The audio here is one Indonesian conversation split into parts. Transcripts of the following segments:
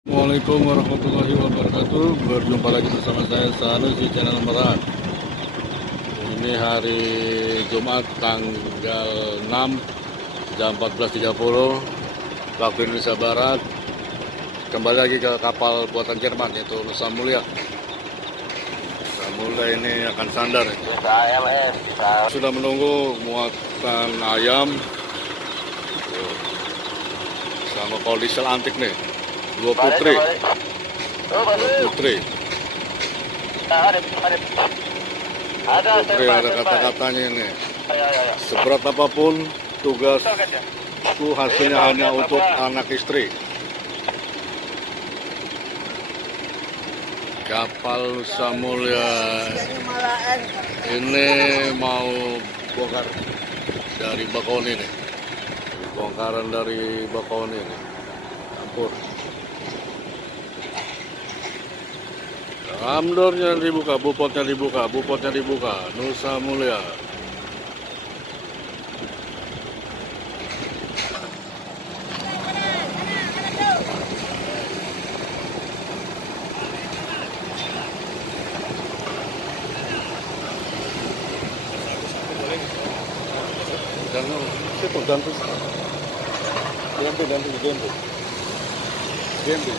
Assalamualaikum warahmatullahi wabarakatuh. Berjumpa lagi bersama saya Sanus di channel Merak. Ini hari Jumat tanggal 6 jam 14.30 waktu Indonesia Barat. Kembali lagi ke kapal buatan Jerman yaitu Nusa Mulia. Nusa Mulia ini akan sandar. Sudah menunggu muatan ayam sama kol diesel antik nih. Dua putri ada kata-katanya ini. Seberat apapun tugasku, hasilnya hanya untuk anak istri. Kapal Nusa Mulia ini mau bongkar dari Bakauheni nih. Bongkaran dari Bakauheni nih. Campur. Amdornya dibuka, bupotnya dibuka, Nusa Mulia. Ganti.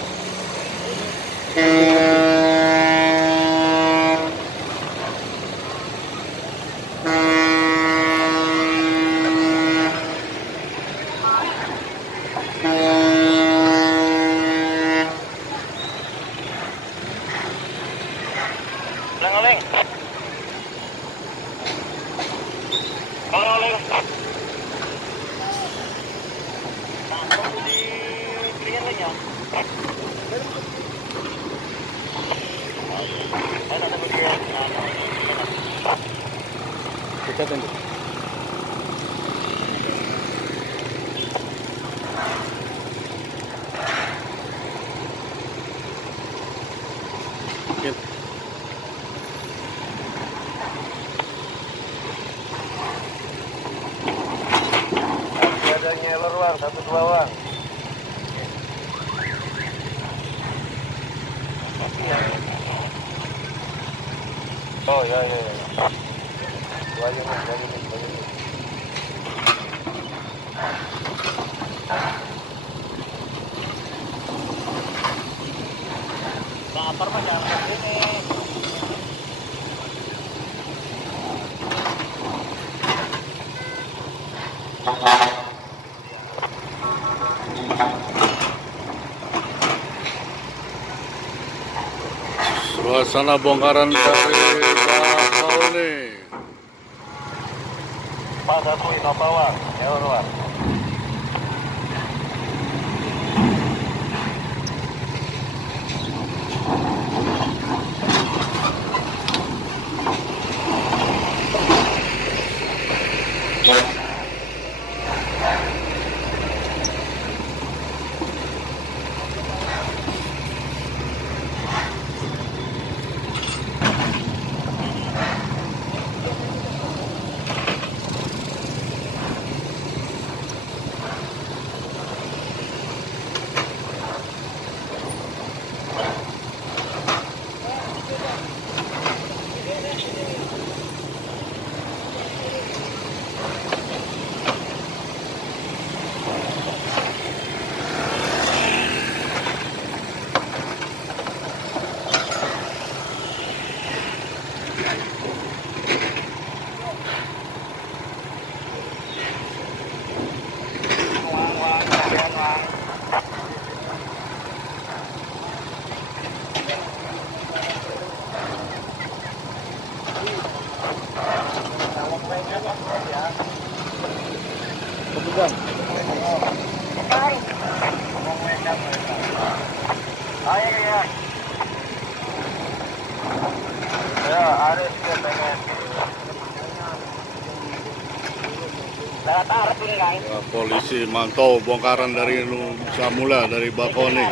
Kita tunggu. Ada nyeler wang, 1-2 wang. Oh ya. Dua unit. Lapar mah jangan sini. Suasana bongkaran dari Bakauheni. Pak, satu Innova wang, nyeler wang. Ya, ada juga pengen. Polisi mantau bongkaran dari Nusa Mulia, dari Bakauheni.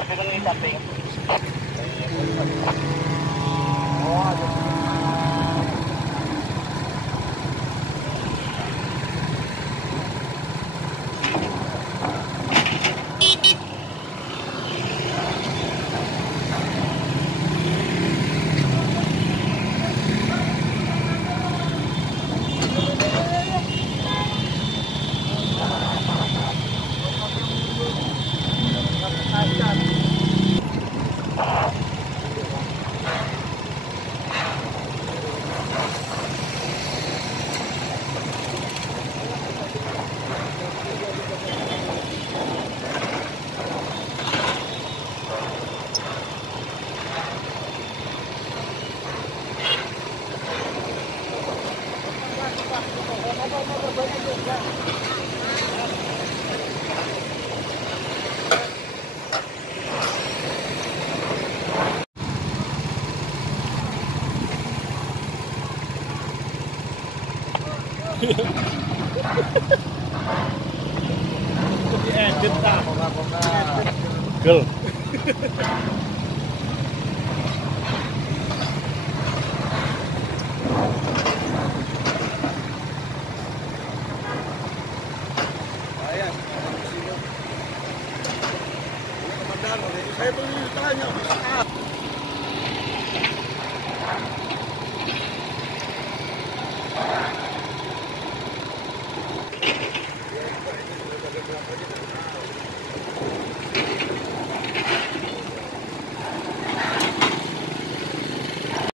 Diedit tak. Gel. Saya tuh tanya,